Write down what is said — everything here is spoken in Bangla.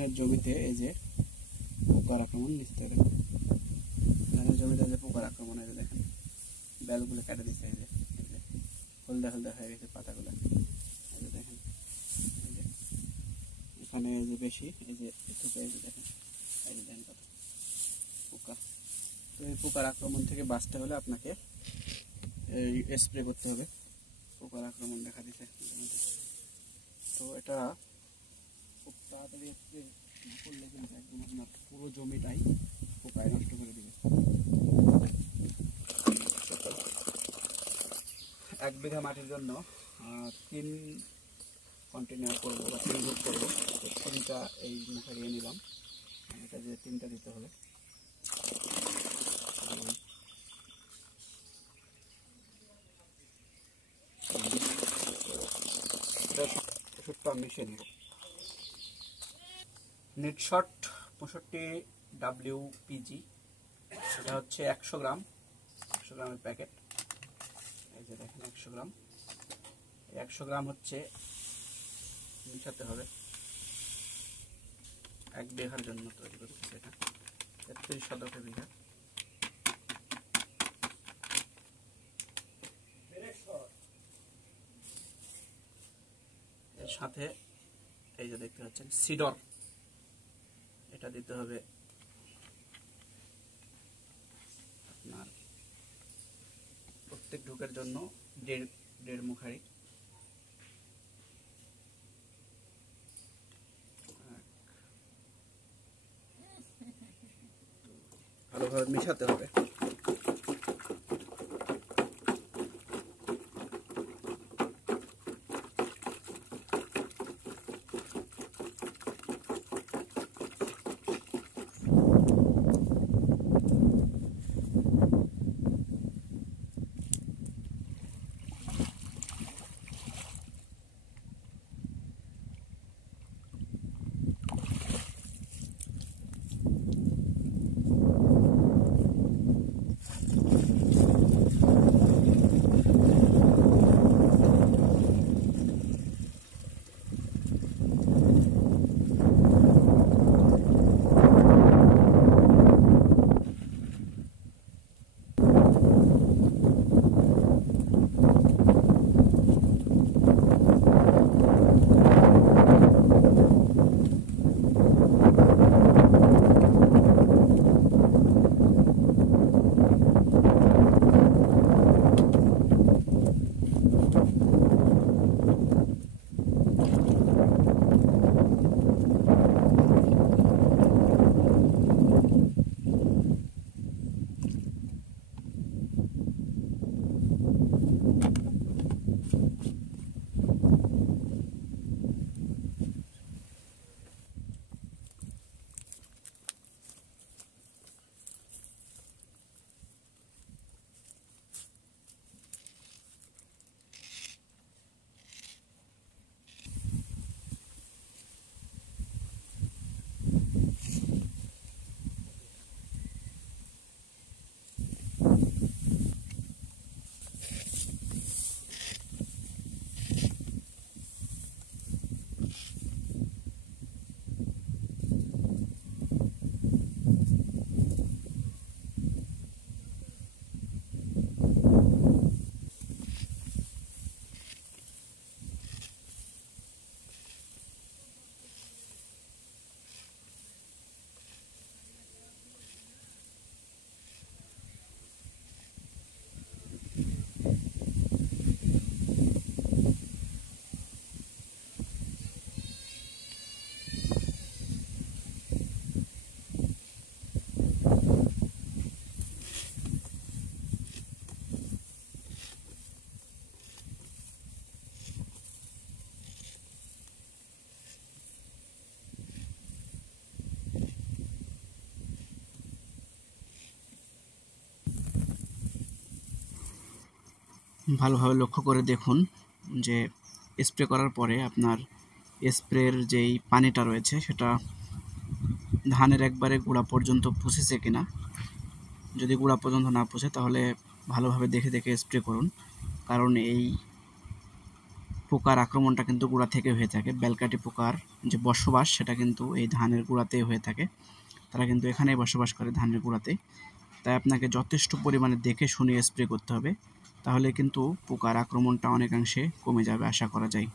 ধানের জমিতে এই যে পোকার আক্রমণ নিচ থেকে, ধানের জমিতে যে পোকার আক্রমণ, এই যে দেখেন বেলগুলো কেটে দিচ্ছে, এই যে হলদে হলদে হয়ে গেছে পাতাগুলো, এই যে দেখেন এই যে এখানে এই যে বেশি, এই যে একটু এই যে দেখেন, এই যে দেখেন কত পোকা। তো এই পোকার আক্রমণ থেকে বাঁচতে হলে আপনাকে এই স্প্রে করতে হবে, পোকার আক্রমণ দেখা দিচ্ছে। তো এটা খুব তাড়াতাড়ি স্প্রে করলে কিন্তু একদম আপনার পুরো জমিটাই পোকায় নষ্ট করে দিবে। 1 বিঘা মাটির জন্য 3 কন্টেনার করবো বা 3 গুণ করবো, 3টা এই মুখে দিয়ে নিলাম, এটা যে 3টা দিতে হবে। ওষুধটা মিশিয়ে নেব। নেটশট 65 WPG, এটা হচ্ছে 100 গ্রাম, 100 গ্রামের প্যাকেট। এই যে দেখেন 100 গ্রাম, 100 গ্রাম হচ্ছে মিশাতে হবে। 1 বিঘার জন্য তৈরি করছি এটা, 33 শতকের বিঘা। এর সাথে এই যে দেখতে পাচ্ছেন সিডর, এটা দিতে হবে আপনার প্রত্যেক ঢুকের জন্য 1.5 মুখারি। ভালোভাবে মিশাতে হবে। ভালোভাবে লক্ষ্য করে দেখুন যে স্প্রে করার পরে আপনার স্প্রের যেই পানিটা রয়েছে সেটা ধানের একবারে গোড়া পর্যন্ত পৌঁছেছে কিনা। যদি গোড়া পর্যন্ত না পৌঁছে তাহলে ভালোভাবে দেখে দেখে স্প্রে করুন, কারণ এই পোকার আক্রমণটা কিন্তু গোড়া থেকে হয়ে থাকে। বেলকাঠি পোকার যে বসবাস সেটা কিন্তু এই ধানের গোড়াতেই হয়ে থাকে। তারা কিন্তু এখানেই বসবাস করে, ধানের গোড়াতে। তাই আপনাকে যথেষ্ট পরিমাণে দেখে শুনে স্প্রে করতে হবে, তাহলে কিন্তু পোকার আক্রমণটা অনেকাংশে কমে যাবে আশা করা যায়।